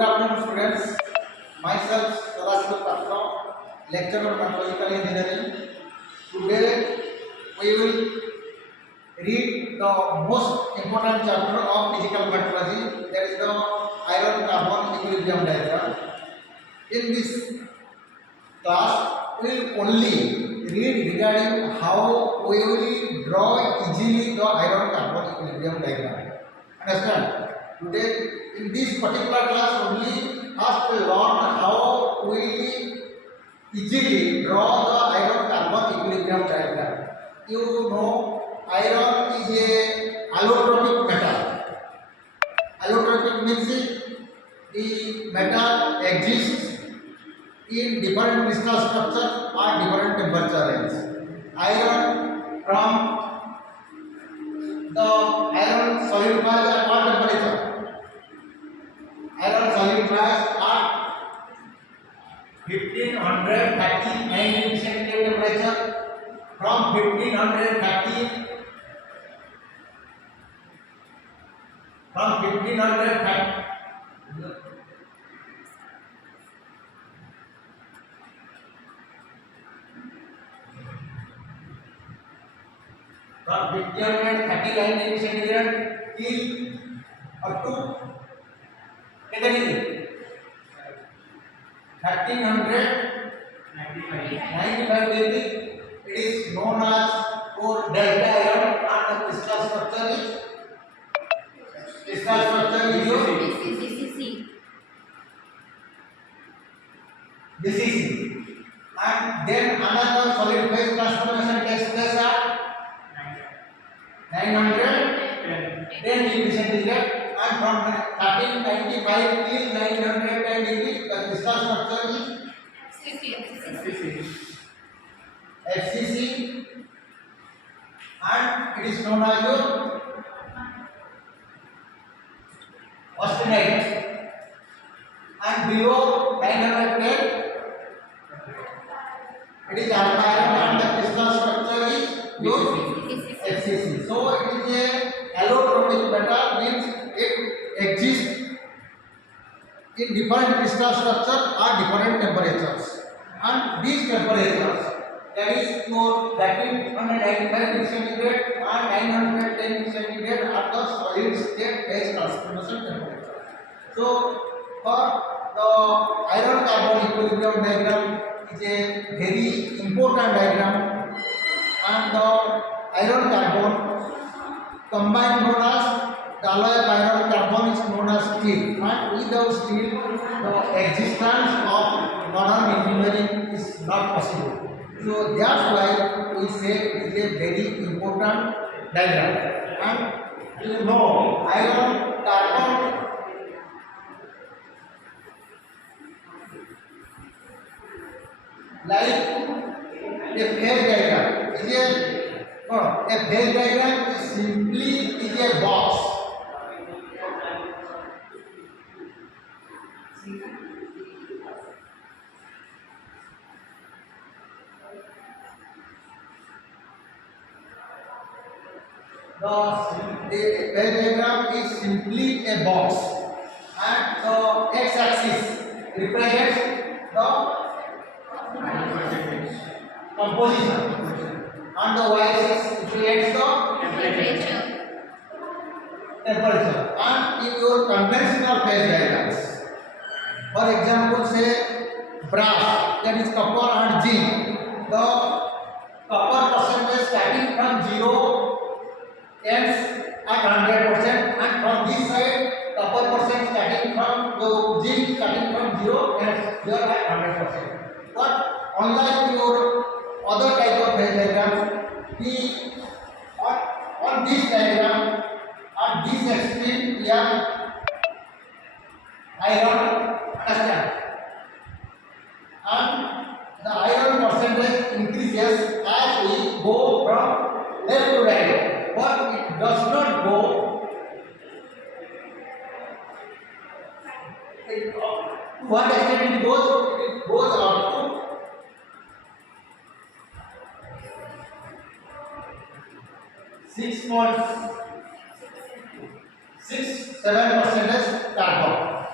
Good afternoon, students. Myself, Saraswat Patra, lecturer on metallurgical engineering. Today, we will read the most important chapter of physical metallurgy, that is the iron-carbon equilibrium diagram. In this class, we will only read regarding how we will draw easily the iron-carbon equilibrium diagram. Understand? Today, in this particular class only, has to learn how we easily draw the iron-carbon equilibrium diagram. You know, iron is a allotropic metal. Allotropic means the metal exists in different crystal structure or different temperature range. Iron from the iron solidifies at what temperature? Iron solidifies at 1539 degree centigrade temperature. From 1530 from 1530 from 1539 degree centigrade till up to 1395 degree. It is known as for delta iron, and the crystal structure is BCC. And then another solid phase transformation takes place at 910 degree centigrade, and from 1395 till 910 degree the crystal structure is FCC, and it is known as your austenite. And below 910 it is alpha iron, and the crystal structure is your FCC. So it is a allotropic metal, means it exists in different crystal structure or different temperatures, and these temperatures, that is your 1395 degree centigrade and 910 degree centigrade, are the solid state phase transformation temperature. So for the iron carbon equilibrium diagram is a very important diagram, and the iron carbon combined known as the alloy of iron carbon is known as steel, and without steel the existence of modern engineering is not possible. So that's why we say it is a very important diagram. And you know, iron carbon like a phase diagram is a phase diagram is simply a box. The phase diagram is simply a box, and the x-axis represents the composition, and the y-axis represents the temperature. And in your conventional phase diagrams, for example, say brass, that is copper and zinc, the copper percentage starting from 0 ends at 100%, and from this side copper percent starting from the zinc starting from 0 ends here at 100%. But unlike your other type of phase diagram, on this diagram, at this extreme we have iron, understand, and the iron percentage increases as we go from left to right, but it does not go to what extent it goes up to 6.67% carbon.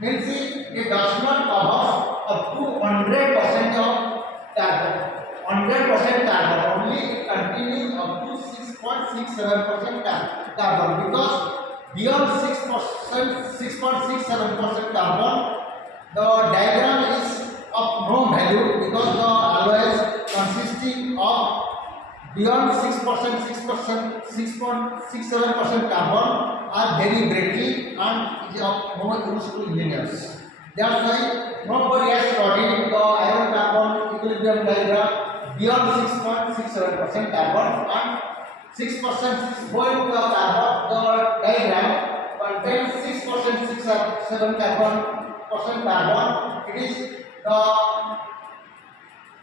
means it does not cover up to 100% of carbon. 100% carbon, only it continues up to 6.67% carbon, because beyond 6.67% carbon, the diagram is of no value, because the alloys consisting of beyond 6.67% carbon are very brittle and is of no use to engineers. That's why nobody has studied the iron carbon equilibrium diagram beyond 6.67% carbon, and 6% going the carbon, the diagram contains 6.67 carbon. It is the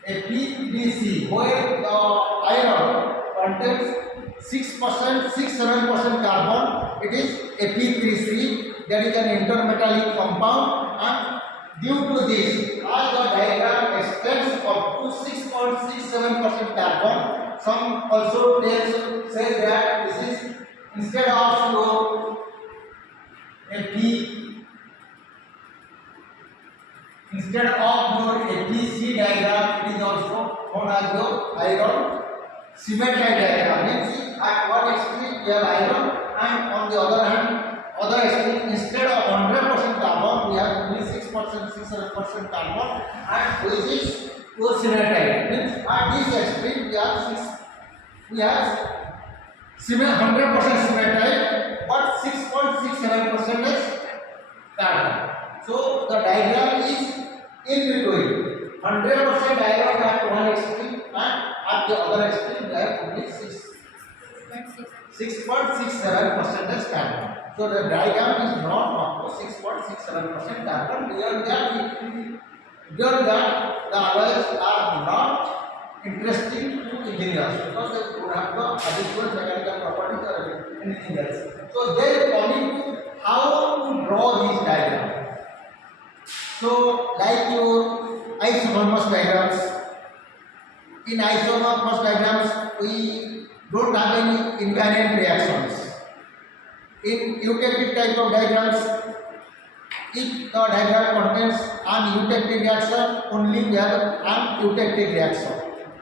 a PVC, where the iron contains 6.67% carbon. It is a P3C, that is an intermetallic compound, and due to this, as the diagram extends up to 6.67% carbon, some also say that this is, instead of a P, instead of your ABC diagram, it is also known as your iron cementite diagram. Means at one extreme we have iron, and on the other hand, other extreme, instead of 100% carbon, we have only 6.67% carbon, and which is your cementite. Means at this extreme we have 100% cementite, but 6.67% is carbon. So the diagram is in between. 100% iron at one extreme, and at the other extreme we have only 6.67% is carbon. So the diagram is not up to 6.67% carbon. Beyond that, the alloys are not interesting to engineers, because they do not have the additional mechanical properties or anything else. So they are coming to how to draw these diagrams. So, like your isomorphous diagrams, in isomorphous diagrams we don't have any invariant reactions. In eutectic type of diagrams, if the diagram contains an eutectic reaction, only we have an eutectic reaction.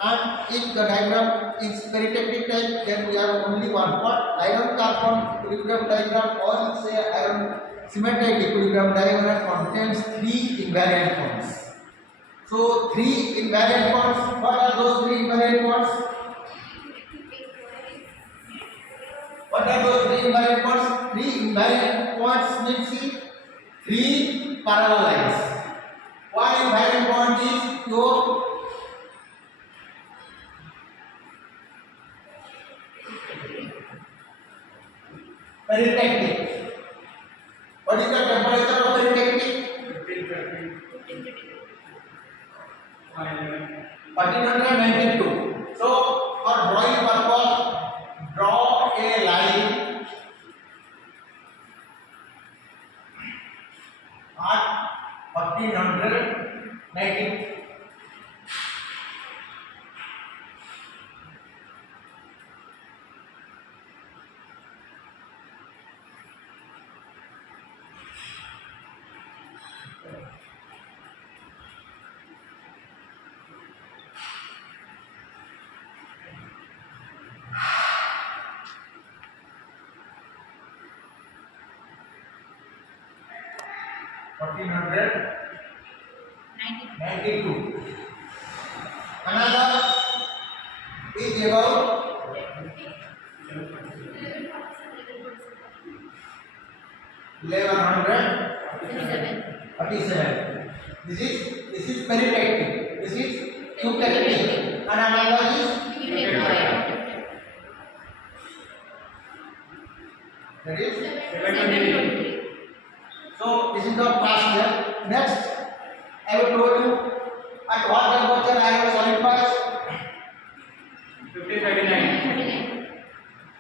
And if the diagram is peritectic type, then we have only one part. Iron carbon equilibrium diagram, or say iron cementite equilibrium diagram, contains three invariant bonds. So three invariant bonds. What are those three invariant bonds? What are those three invariant bonds? Three invariant bonds means three parallel lines. One invariant bond is your peritectic. What is the temperature of peritectic? 1492. So for drawing purpose, draw a line at 1492. Another is about 1137. This is peritectic. This is eutectic. And another is that is 723. So this is the past step. Next, I will told you at what temperature iron solidifies. 1539.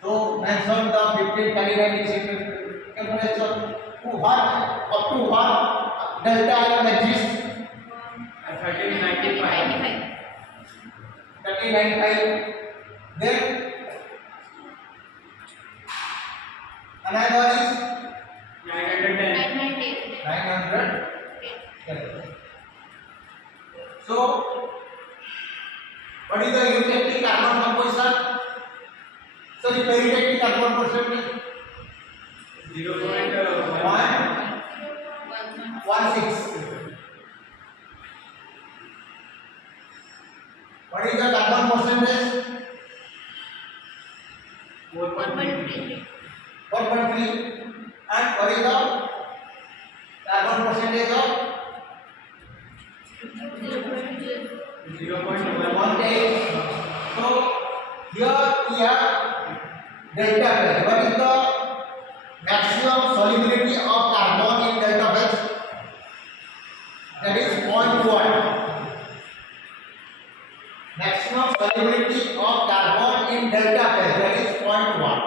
So mention the 1539 temperature. What up to what delta iron exists? 1395. 1395. Then another is 910. 910. So, what is the eutectic carbon composition? So, the peritectic carbon percentage 0.116. What is the carbon percentage? 4.3. And what is the carbon percentage of 0.18? So here we have delta phase. What is the maximum solubility of carbon in delta phase? That is 0.1. Maximum solubility of carbon in delta phase, that is 0.1.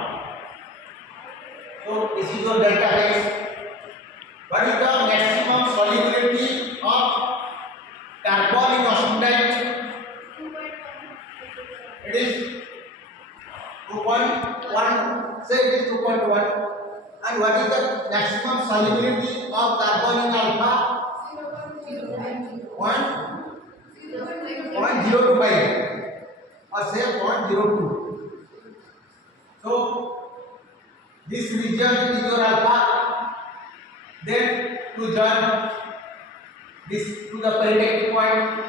So this is your delta phase. What is the maximum solubility of carbon in austenite? It is 2.1. Say it is 2.1. And what is the maximum solubility of carbon in alpha? 0.025 or say 0.02. So this region is your alpha. Then to join this to the peritectic point,